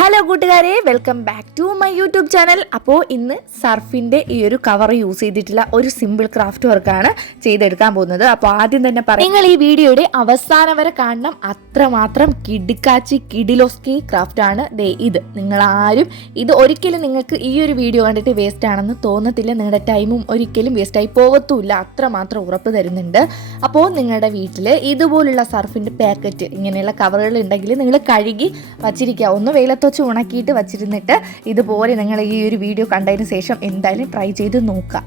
Hello കൂട്ടുകാരെ. Welcome back to my YouTube channel അപ്പോൾ ഇന്ന് സർഫിന്റെ ഈ ഒരു കവർ യൂസ് ചെയ്തിട്ടുള്ള ഒരു സിമ്പിൾ ക്രാഫ്റ്റ് വർക്കാണ് ചെയ്തെടുക്കാൻ പോകുന്നത്. അപ്പോൾ ആദ്യം തന്നെ പറയാം. നിങ്ങൾ ഈ വീഡിയോയുടെ അവസാനം വരെ കാണണം. അത്രമാത്രം കിടുക്കാച്ചി കിഡിലോസ്കി ക്രാഫ്റ്റ് ആണ് ദേ ഇത്. നിങ്ങൾ ആരും ഇത് ഒരിക്കലും നിങ്ങൾക്ക് ഈ ഒരു വീഡിയോ കണ്ടിട്ട് വേസ്റ്റ് ആണെന്ന് തോന്നത്തില്ല. നിങ്ങളുടെ ടൈമും ഒരിക്കലും വേസ്റ്റായി പോകത്തുമില്ല. അത്രമാത്രം ഉറപ്പ് തരുന്നുണ്ട്. അപ്പോൾ നിങ്ങളുടെ വീട്ടിൽ ഇതുപോലുള്ള സർഫിന്റെ പാക്കറ്റ് ഇങ്ങനെയുള്ള കവറുകൾ ഉണ്ടെങ്കിൽ നിങ്ങൾ കഴുകി വച്ചിരിക്കുക. ഒന്ന് വെയിലത്ത് വെച്ച് ഉണക്കിയിട്ട് വച്ചിരുന്നിട്ട് ഇതുപോലെ നിങ്ങൾ ഈ ഒരു വീഡിയോ കണ്ടതിന് ശേഷം എന്തായാലും ട്രൈ ചെയ്ത് നോക്കുക.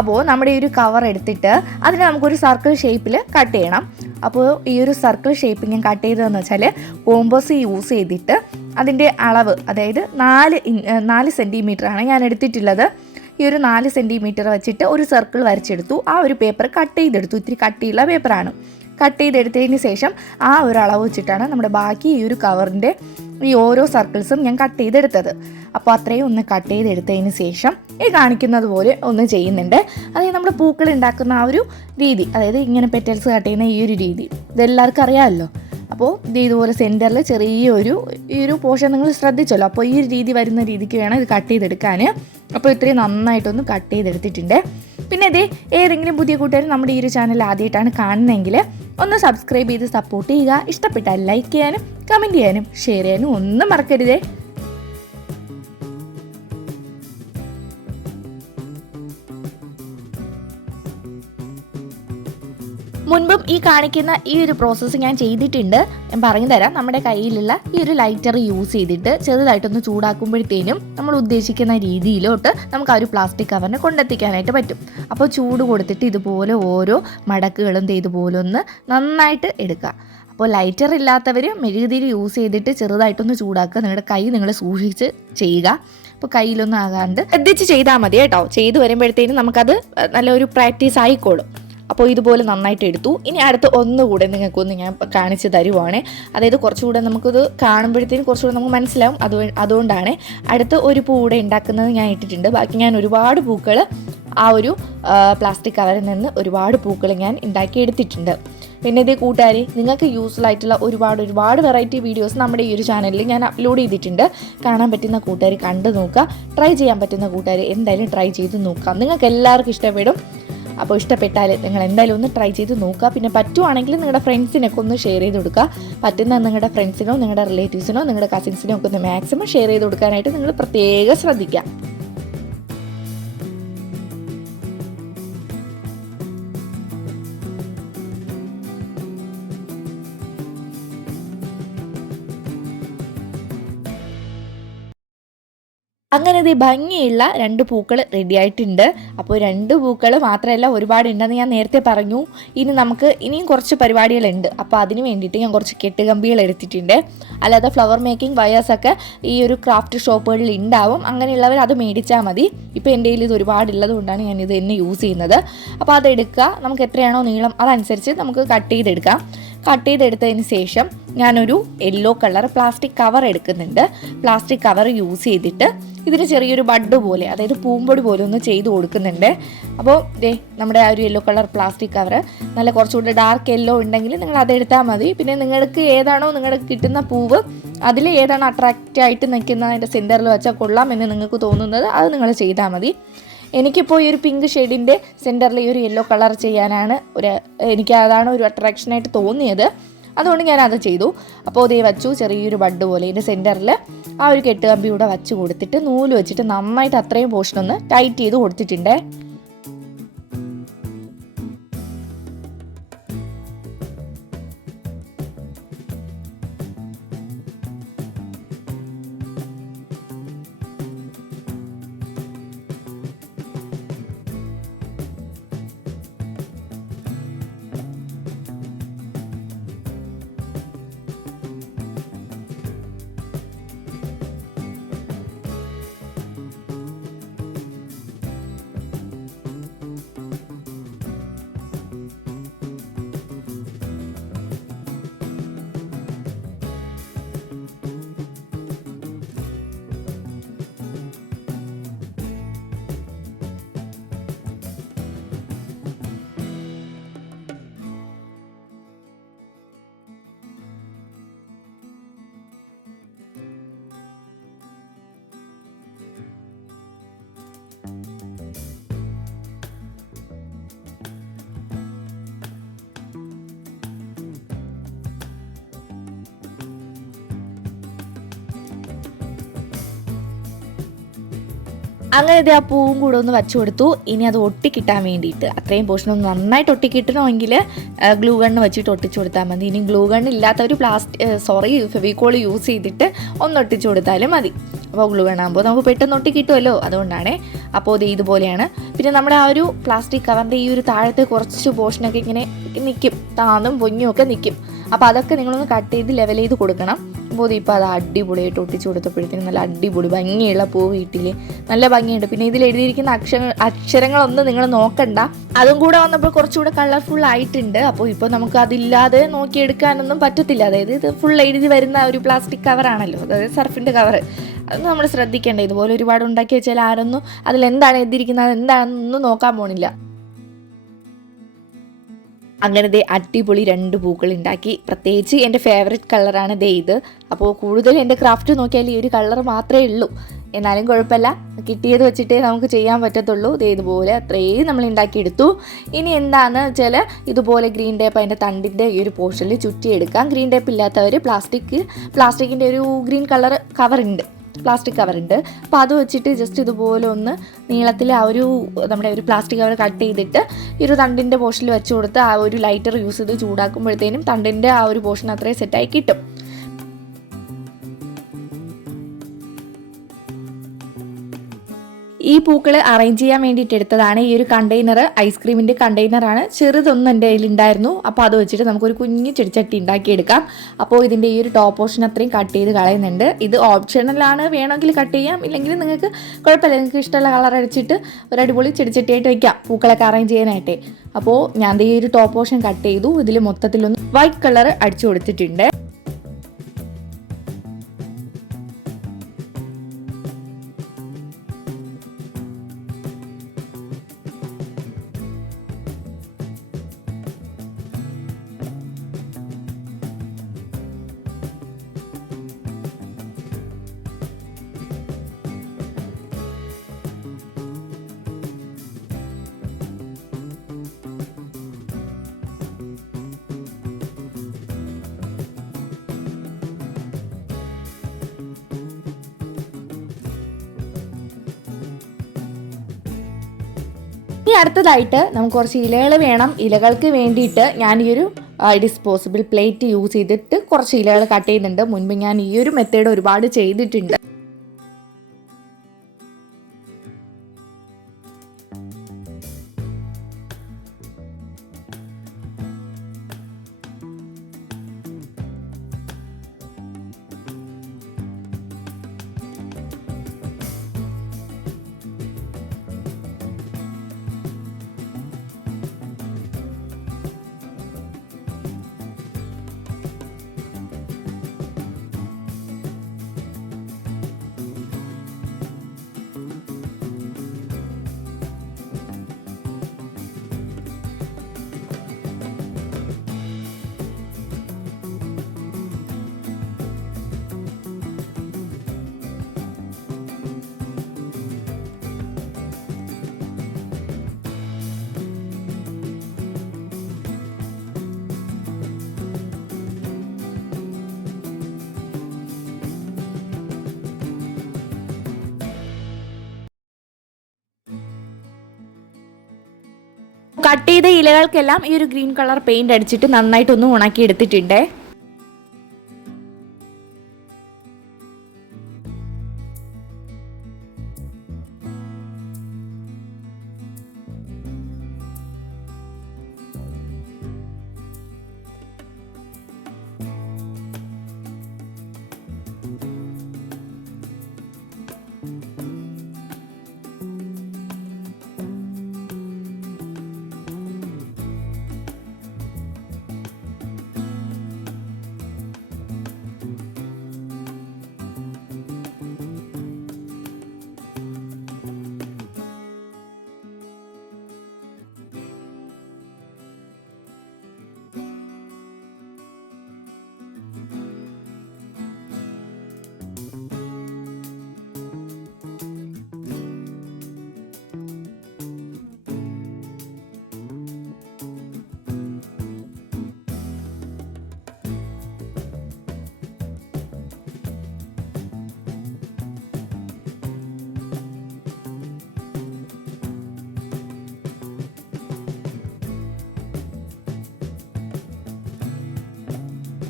അപ്പോൾ നമ്മുടെ ഈ ഒരു കവർ എടുത്തിട്ട് അതിനെ നമുക്കൊരു സർക്കിൾ ഷേപ്പിൽ കട്ട് ചെയ്യണം. അപ്പോൾ ഈ ഒരു സർക്കിൾ ഷേപ്പ് ഞാൻ കട്ട് ചെയ്തതെന്ന് വെച്ചാൽ കോമ്പോസ് യൂസ് ചെയ്തിട്ട് അതിന്റെ അളവ് അതായത് നാല് നാല് സെന്റിമീറ്റർ ആണ് ഞാൻ എടുത്തിട്ടുള്ളത്. ഈ ഒരു നാല് സെന്റിമീറ്റർ വെച്ചിട്ട് ഒരു സർക്കിൾ വരച്ചെടുത്തു. ആ ഒരു പേപ്പർ കട്ട് ചെയ്തെടുത്തു. ഇത്തിരി കട്ടിയുള്ള പേപ്പറാണ് കട്ട് ചെയ്തെടുത്തതിന് ശേഷം ആ ഒരു അളവ് വെച്ചിട്ടാണ് നമ്മുടെ ബാക്കി ഈ ഒരു കവറിന്റെ ഈ ഓരോ സർക്കിൾസും ഞാൻ കട്ട് ചെയ്തെടുത്തത്. അപ്പോൾ അത്രയും ഒന്ന് കട്ട് ചെയ്തെടുത്തതിന് ശേഷം ഈ കാണിക്കുന്നത് പോലെ ഒന്ന് ചെയ്യുന്നുണ്ട്. അതായത് നമ്മൾ പൂക്കൾ ഉണ്ടാക്കുന്ന ആ ഒരു രീതി അതായത് ഇങ്ങനെ പെറ്റൽസ് കട്ട് ചെയ്യുന്ന ഈ ഒരു രീതി. ഇതെല്ലാവർക്കും അറിയാമല്ലോ? അപ്പോൾ ഇത് ഇതുപോലെ സെന്ററിൽ ചെറിയൊരു ഈ ഒരു പോർഷൻ നിങ്ങൾ ശ്രദ്ധിച്ചല്ലോ. അപ്പോൾ ഈ ഒരു രീതി വരുന്ന രീതിക്ക് വേണം ഇത് കട്ട് ചെയ്തെടുക്കാൻ അപ്പോൾ ഇത്രയും നന്നായിട്ടൊന്ന് കട്ട് ചെയ്തെടുത്തിട്ടുണ്ട്. പിന്നെ ഇതേ ഏതെങ്കിലും പുതിയ കൂട്ടുകാർ നമ്മുടെ ഈ ഒരു ചാനൽ ആദ്യമായിട്ടാണ് കാണുന്നതെങ്കിൽ ഒന്ന് സബ്സ്ക്രൈബ് ചെയ്ത് സപ്പോർട്ട് ചെയ്യുക. ഇഷ്ടപ്പെട്ടാൽ ലൈക്ക് ചെയ്യാനും കമന്റ് ചെയ്യാനും ഷെയർ ചെയ്യാനും ഒന്നും മറക്കരുതേ. മുൻപും ഈ കാണിക്കുന്ന ഈ ഒരു പ്രോസസ്സ് ഞാൻ ചെയ്തിട്ടുണ്ട്. ഞാൻ പറഞ്ഞു തരാം. നമ്മുടെ കയ്യിലുള്ള ഈ ഒരു ലൈറ്റർ യൂസ് ചെയ്തിട്ട് ചെറുതായിട്ടൊന്ന് ചൂടാക്കുമ്പോഴത്തേനും നമ്മൾ ഉദ്ദേശിക്കുന്ന രീതിയിലോട്ട് നമുക്ക് ആ ഒരു പ്ലാസ്റ്റിക് കവറിനെ കൊണ്ടെത്തിക്കാനായിട്ട് പറ്റും. അപ്പോൾ ചൂട് കൊടുത്തിട്ട് ഇതുപോലെ ഓരോ മടക്കുകളും ഇതുപോലെ ഒന്ന് നന്നായിട്ട് എടുക്കുക. അപ്പോൾ ലൈറ്റർ ഇല്ലാത്തവർ മെഴുകുതിരി യൂസ് ചെയ്തിട്ട് ചെറുതായിട്ടൊന്ന് ചൂടാക്കുക. നിങ്ങളുടെ കൈ നിങ്ങൾ സൂക്ഷിച്ച് ചെയ്യുക. അപ്പോൾ കയ്യിലൊന്നും ആകാണ്ട് ശ്രദ്ധിച്ച് ചെയ്താൽ മതി കേട്ടോ. ചെയ്തു വരുമ്പോഴത്തേനും നമുക്കത് നല്ലൊരു പ്രാക്ടീസ് ആയിക്കോളും. അപ്പോൾ ഇതുപോലെ നന്നായിട്ട് എടുത്തു. ഇനി അടുത്ത് ഒന്നുകൂടെ നിങ്ങൾക്കൊന്ന് ഞാൻ കാണിച്ച് തരുവാണ്. അതായത് കുറച്ചുകൂടെ നമുക്കിത് കാണുമ്പോഴത്തേക്കും കുറച്ചുകൂടെ നമുക്ക് മനസ്സിലാവും. അത് അതുകൊണ്ടാണ് അടുത്ത് ഒരു പൂ കൂടെ ഉണ്ടാക്കുന്നത് ഞാൻ ഇട്ടിട്ടുണ്ട്. ബാക്കി ഞാൻ ഒരുപാട് പൂക്കൾ ആ ഒരു പ്ലാസ്റ്റിക് കവറിൽ നിന്ന് ഒരുപാട് പൂക്കൾ ഞാൻ ഉണ്ടാക്കി എടുത്തിട്ടുണ്ട്. പിന്നെ ഇതേ കൂട്ടുകാരി നിങ്ങൾക്ക് യൂസ്ഫുൾ ആയിട്ടുള്ള ഒരുപാട് ഒരുപാട് വെറൈറ്റി വീഡിയോസ് നമ്മുടെ ഈ ഒരു ചാനലിൽ ഞാൻ അപ്ലോഡ് ചെയ്തിട്ടുണ്ട്. കാണാൻ പറ്റുന്ന കൂട്ടുകാർ കണ്ടു നോക്കുക. ട്രൈ ചെയ്യാൻ പറ്റുന്ന കൂട്ടുകാർ എന്തായാലും ട്രൈ ചെയ്ത് നോക്കാം. നിങ്ങൾക്ക് എല്ലാവർക്കും ഇഷ്ടപ്പെടും. അപ്പോൾ ഇഷ്ടപ്പെട്ടാൽ നിങ്ങൾ എന്തായാലും ഒന്ന് ട്രൈ ചെയ്ത് നോക്കുക. പിന്നെ പറ്റുവാണെങ്കിൽ നിങ്ങളുടെ ഫ്രണ്ട്സിനൊക്കെ ഒന്ന് ഷെയർ ചെയ്ത് കൊടുക്കുക. പറ്റുന്ന നിങ്ങളുടെ ഫ്രണ്ട്സിനോ നിങ്ങളുടെ റിലേറ്റീവ്സിനോ നിങ്ങളുടെ കസിൻസിനോ ഒക്കെ ഒന്ന് മാക്സിമം ഷെയർ ചെയ്ത് കൊടുക്കാനായിട്ട് നിങ്ങൾ പ്രത്യേകം ശ്രദ്ധിക്കുക. അങ്ങനെ ഇത് ഭംഗിയുള്ള രണ്ട് പൂക്കൾ റെഡി ആയിട്ടുണ്ട്. അപ്പോൾ രണ്ട് പൂക്കൾ മാത്രമല്ല ഒരുപാട് ഉണ്ടെന്ന് ഞാൻ നേരത്തെ പറഞ്ഞു. ഇനി നമുക്ക് ഇനിയും കുറച്ച് പരിപാടികളുണ്ട്. അപ്പോൾ അതിന് വേണ്ടിയിട്ട് ഞാൻ കുറച്ച് കെട്ടുകമ്പികൾ എടുത്തിട്ടുണ്ട്. അല്ലാതെ ഫ്ലവർ മേക്കിംഗ് വയേഴ്സൊക്കെ ഈ ഒരു ക്രാഫ്റ്റ് ഷോപ്പുകളിൽ ഉണ്ടാവും അങ്ങനെയുള്ളവർ അത് മേടിച്ചാൽ മതി. ഇപ്പോൾ എന്റെ കയ്യിൽ ഇത് ഒരുപാട് ഉള്ളതുകൊണ്ടാണ് ഞാൻ ഇത് തന്നെ യൂസ് ചെയ്യുന്നത്. അപ്പോൾ അതെടുക്കുക. നമുക്ക് എത്രയാണോ നീളം അതനുസരിച്ച് നമുക്ക് കട്ട് ചെയ്തെടുക്കാം. കട്ട് ചെയ്തെടുത്തതിന് ശേഷം ഞാനൊരു യെല്ലോ കളർ പ്ലാസ്റ്റിക് കവർ എടുക്കുന്നുണ്ട്. പ്ലാസ്റ്റിക് കവർ യൂസ് ചെയ്തിട്ട് ഇതിന് ചെറിയൊരു ബഡ് പോലെ അതായത് പൂമ്പൊടി പോലെ ഒന്ന് ചെയ്ത് കൊടുക്കുന്നുണ്ട്. അപ്പോൾ ദേ നമ്മുടെ ആ ഒരു യെല്ലോ കളർ പ്ലാസ്റ്റിക് കവർ നല്ല കുറച്ചുകൂടി ഡാർക്ക് യെല്ലോ ഉണ്ടെങ്കിൽ നിങ്ങൾ അതെടുത്താൽ മതി. പിന്നെ നിങ്ങൾക്ക് ഏതാണോ നിങ്ങൾക്ക് കിട്ടുന്ന പൂവ് അതിൽ ഏതാണ് അട്രാക്റ്റ് ആയിട്ട് നിൽക്കുന്ന അതിന്റെ സെന്ററിൽ വെച്ചാൽ കൊള്ളാം എന്ന് നിങ്ങൾക്ക് തോന്നുന്നത് അത് നിങ്ങൾ ചെയ്താൽ മതി. എനിക്കിപ്പോൾ ഈ ഒരു പിങ്ക് ഷെയ്ഡിന്റെ സെന്ററിൽ ഈ ഒരു യെല്ലോ കളർ ചെയ്യാനാണ് ഒരു എനിക്ക് അതാണ് ഒരു അട്രാക്ഷനായിട്ട് തോന്നിയത്. അതുകൊണ്ട് ഞാൻ അത് ചെയ്തു. അപ്പോൾ ഇതേ വച്ചു ചെറിയൊരു ബഡ് പോലെ ഇതിന്റെ സെന്ററിൽ ആ ഒരു കെട്ടുകമ്പി കൂടെ വച്ച് കൊടുത്തിട്ട് നൂൽ വെച്ചിട്ട് നന്നായിട്ട് അത്രയും പോർഷൻ ഒന്ന് ടൈറ്റ് ചെയ്ത് കൊടുത്തിട്ടുണ്ട്. അങ്ങനെ ഇത് ആ പൂവും കൂടെ ഒന്ന് വച്ചു കൊടുത്തു. ഇനി അത് ഒട്ടിക്കിട്ടാൻ വേണ്ടിയിട്ട്. അത്രയും പോർഷൻ ഒന്ന് നന്നായിട്ട് ഒട്ടിക്കിട്ടണമെങ്കിൽ ഗ്ലൂ ഗണ്ണ് വെച്ചിട്ട് ഒട്ടിച്ചു കൊടുത്താൽ മതി. ഇനി ഗ്ലൂ ഗണ്ണ് ഇല്ലാത്തവർ പ്ലാസ്റ്റിക് സോറി ഫെവിക്കോൾ യൂസ് ചെയ്തിട്ട് ഒന്ന് ഒട്ടിച്ചു കൊടുത്താലും മതി. അപ്പോൾ ഗ്ലൂ ഗണ്ണാകുമ്പോൾ നമുക്ക് പെട്ടെന്ന് ഒട്ടി കിട്ടുമല്ലോ അതുകൊണ്ടാണ്. അപ്പോൾ ഇത് ഇതുപോലെയാണ്. പിന്നെ നമ്മുടെ ആ ഒരു പ്ലാസ്റ്റിക് കവറിന്റെ ഈ ഒരു താഴത്തെ കുറച്ച് പോർഷനൊക്കെ ഇങ്ങനെ നിൽക്കും. താന്നും പൊഞ്ഞും ഒക്കെ നിൽക്കും. അപ്പോൾ അതൊക്കെ നിങ്ങളൊന്ന് കട്ട് ചെയ്ത് ലെവൽ ചെയ്ത് കൊടുക്കണം. ഇപ്പോൾ അത് അടിപൊളിയായിട്ട് ഒട്ടിച്ചു കൊടുത്തപ്പോഴത്തേനും നല്ല അടിപൊളി ഭംഗിയുള്ള പൂ വീട്ടിൽ നല്ല ഭംഗിയുണ്ട്. പിന്നെ ഇതിൽ എഴുതിയിരിക്കുന്ന അക്ഷര അക്ഷരങ്ങളൊന്നും നിങ്ങൾ നോക്കണ്ട. അതും കൂടെ വന്നപ്പോൾ കുറച്ചുകൂടെ കളർഫുൾ ആയിട്ടുണ്ട്. അപ്പോൾ ഇപ്പോൾ നമുക്ക് അതില്ലാതെ നോക്കിയെടുക്കാനൊന്നും പറ്റത്തില്ല. അതായത് ഇത് ഫുൾ എഴുതി വരുന്ന ഒരു പ്ലാസ്റ്റിക് കവറാണല്ലോ അതായത് സർഫിന്റെ കവർ അത് നമ്മൾ ശ്രദ്ധിക്കേണ്ട. ഇതുപോലെ ഒരുപാട് ഉണ്ടാക്കി വെച്ചാൽ ആരൊന്നും അതിൽ എന്താണ് എഴുതിയിരിക്കുന്നത് എന്താണെന്നൊന്നും നോക്കാൻ പോണില്ല. അങ്ങനെ ദേ അടിപൊളി രണ്ട് പൂക്കൾ ഉണ്ടാക്കി. പ്രത്യേകിച്ച് എന്റെ ഫേവററ്റ് കളറാണ് ദേ ഇത്. അപ്പോൾ കൂടുതൽ എന്റെ ക്രാഫ്റ്റ് നോക്കിയാൽ ഈ ഒരു കളർ മാത്രമേ ഉള്ളൂ. എന്നാലും കുഴപ്പമില്ല. കിട്ടിയത് വെച്ചിട്ടേ നമുക്ക് ചെയ്യാൻ പറ്റത്തുള്ളൂ. ദേ ഇതുപോലെ അത്രയും നമ്മൾ ഉണ്ടാക്കിയെടുത്തു. ഇനി എന്താണെന്ന് വെച്ചാൽ ഇതുപോലെ ഗ്രീൻ ടേപ്പ് അതിന്റെ തണ്ടിന്റെ ഈ ഒരു പോർഷനിൽ ചുറ്റിയെടുക്കാം. ഗ്രീൻ ടേപ്പ് ഇല്ലാത്തവർ പ്ലാസ്റ്റിക് പ്ലാസ്റ്റിക്കിന്റെ ഒരു ഗ്രീൻ കളർ കവറുണ്ട് പ്ലാസ്റ്റിക് കവറുണ്ട് അപ്പോൾ അത് വെച്ചിട്ട് ജസ്റ്റ് ഇതുപോലെ ഒന്ന് നീളത്തിൽ ആ ഒരു നമ്മുടെ ഒരു പ്ലാസ്റ്റിക് കവർ കട്ട് ചെയ്തിട്ട് ഈ ഒരു തണ്ടിന്റെ പോർഷനിൽ വെച്ച് കൊടുത്ത് ആ ഒരു ലൈറ്റർ യൂസ് ചെയ്ത് ചൂടാക്കുമ്പോഴത്തേനും തണ്ടിന്റെ ആ ഒരു പോർഷൻ അത്രയും സെറ്റായി കിട്ടും. ഈ പൂക്കൾ അറേഞ്ച് ചെയ്യാൻ വേണ്ടിയിട്ട് എടുത്തതാണ്. ഈ ഒരു കണ്ടെയ്നർ ഐസ്ക്രീമിന്റെ കണ്ടെയ്നറാണ് ചെറുതൊന്നും എന്റെ കയ്യിലുണ്ടായിരുന്നു അപ്പോൾ അത് വെച്ചിട്ട് നമുക്കൊരു കുഞ്ഞു ചെടിച്ചട്ടി ഉണ്ടാക്കിയെടുക്കാം. അപ്പോൾ ഇതിന്റെ ഈ ഒരു ടോപ്പ് പോർഷൻ അത്രയും കട്ട് ചെയ്ത് കളയുന്നുണ്ട്. ഇത് ഓപ്ഷണലാണ് വേണമെങ്കിൽ കട്ട് ചെയ്യാം. ഇല്ലെങ്കിൽ നിങ്ങൾക്ക് കുഴപ്പമില്ല. നിങ്ങൾക്ക് ഇഷ്ടമുള്ള കളർ അടിച്ചിട്ട് ഒരു അടിപൊളി ചെടിച്ചട്ടിയായിട്ട് വയ്ക്കാം പൂക്കളൊക്കെ അറേഞ്ച് ചെയ്യാനായിട്ടേ. അപ്പോൾ ഞാൻ ഈ ഒരു ടോപ്പ് പോർഷൻ കട്ട് ചെയ്തു. ഇതിൽ മൊത്തത്തിലൊന്ന് വൈറ്റ് കളർ അടിച്ചു കൊടുത്തിട്ടുണ്ട്. ഇനി അടുത്തതായിട്ട് നമുക്ക് കുറച്ച് ഇലകൾ വേണം. ഇലകൾക്ക് വേണ്ടിയിട്ട് ഞാൻ ഈ ഒരു ഡിസ്പോസിബിൾ പ്ലേറ്റ് യൂസ് ചെയ്തിട്ട് കുറച്ച് ഇലകൾ കട്ട് ചെയ്യുന്നുണ്ട് മുൻപ് ഞാൻ ഈ ഒരു മെത്തേഡ് ഒരുപാട് ചെയ്തിട്ടുണ്ട്. കട്ട് ചെയ്ത ഇലകൾക്കെല്ലാം ഈ ഒരു ഗ്രീൻ കളർ പെയിന്റ് അടിച്ചിട്ട് നന്നായിട്ടൊന്ന് ഉണക്കി എടുത്തിട്ടുണ്ട്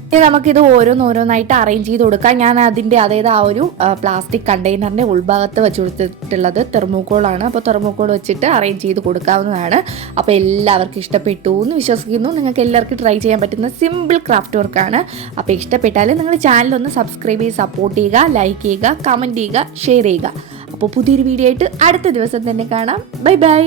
ഇനി നമുക്കിത് ഓരോന്നോരോന്നായിട്ട് അറേഞ്ച് ചെയ്ത് കൊടുക്കാം. ഞാൻ അതിന്റെ അതായത് ആ ഒരു പ്ലാസ്റ്റിക് കണ്ടെയ്നറിന്റെ ഉൾഭാഗത്ത് വെച്ച് കൊടുത്തിട്ടുള്ളത് തെർമോക്കോളാണ്. അപ്പോൾ തെർമോക്കോൾ വെച്ചിട്ട് അറേഞ്ച് ചെയ്ത് കൊടുക്കാവുന്നതാണ്. അപ്പോൾ എല്ലാവർക്കും ഇഷ്ടപ്പെട്ടു എന്ന് വിശ്വസിക്കുന്നു. നിങ്ങൾക്ക് എല്ലാവർക്കും ട്രൈ ചെയ്യാൻ പറ്റുന്ന സിമ്പിൾ ക്രാഫ്റ്റ് വർക്കാണ് അപ്പോൾ ഇഷ്ടപ്പെട്ടാൽ നിങ്ങൾ ചാനലൊന്ന് സബ്സ്ക്രൈബ് ചെയ്ത് സപ്പോർട്ട് ചെയ്യുക ലൈക്ക് ചെയ്യുക കമന്റ് ചെയ്യുക ഷെയർ ചെയ്യുക. അപ്പോൾ പുതിയൊരു വീഡിയോ ആയിട്ട് അടുത്ത ദിവസം തന്നെ കാണാം. Bye bye